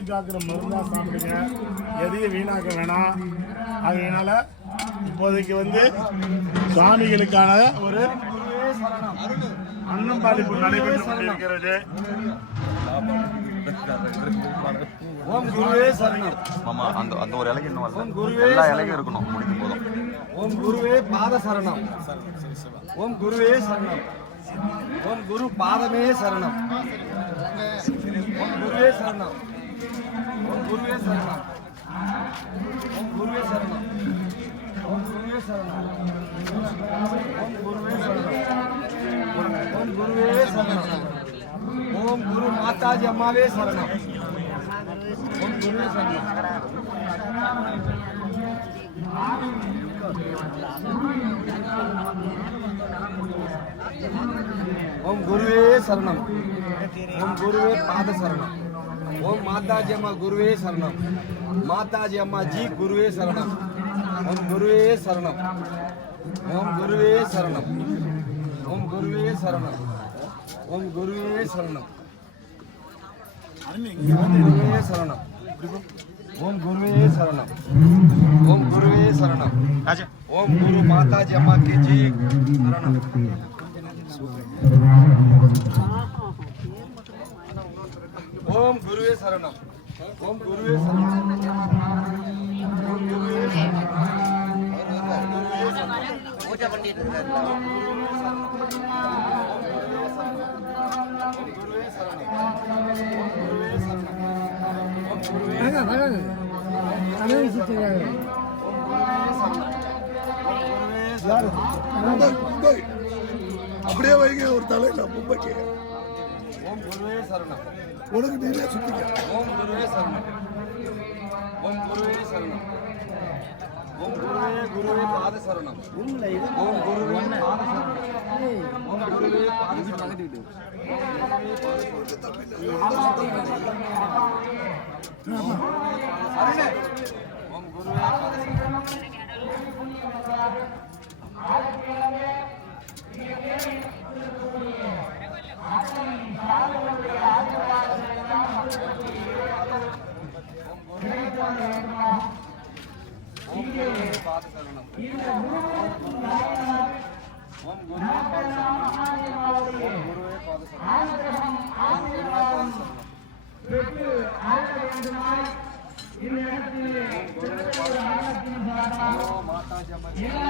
உயிர் காக்கிற மருந்தா சாப்பிடுங்க, எதையும் வீணாக்க வேணாம். அதனால இப்போதைக்கு சுவாமிகளுக்கான ஒரு அன்னம்பாளிப்பு நடைபெற்று கொண்டிருக்கிறது. ஓம் குருவே சரணம். மாமா அந்த ஒரு இலைக்கு இன்னும் வரல, எல்லா இலைக்கும் இருக்கணும், முடிக்கும் போதும். ஓம் குருவே பாத சரணம். ஓம் குருவே சரணம். ஓம் குரு பாதமே சரணம். ஓம் குருவே சரணம். ஓம் குருவே சரணம். ஓம் குருவே சரணம். ஓம் குருவே சரணம். ஓம் குருவே சரணம். ஓம் குருவே சரணம். ஓம் குரு மாதாஜி அம்மாவே சரணம். ஓம் குருவே சரணம். ஓம் குருவே சரணம். ஓம் குருவே பாத சரணம். ஓம் மாதாஜி அம்மா குருவே சரணம். மாதாஜி அம்மா ஜி குருவே சரணம். ஓம் குருவே சரணம். ஓம் குருவே சரணம். ஓம் குருவே சரணம். ஓம் குருவே சரணம். ஓம் குருவே சரணம். ஓம் குருவே சரணம். ஓம் குருவே சரணம். ஓம் குரு மாதாஜி அம்மா கே ஜி சரணம். ஓம் குருவே சரணம். ஓம் குருவே சரணம். ஓம் குருவே சரணம். பூஜை பண்ணிட்டு இருக்காரு. அப்படியே வைங்க ஒரு தலையில மும்பைக்கு. ஓம் குருவே சரணம். உனக்கு நீரே சுத்திக்க. ஓம் குருவே சரணம். ஓம் குருவே சரணம். ஓம் குருவே குருவே பாத சரணம். ஓம் குருவே பாத சரணம். ஓம் குருவே பாத சரணம். ஓம் குருவே பாத ஓம் குருவே பாத சரணம். ஓம் குருவே பாத சரணம். ஓம் குருவே பாத சரணம். ஓம் குருவே பாத சரணம். ஓம் குருவே பாத சரணம். ஓம் மாதாஜி அம்மா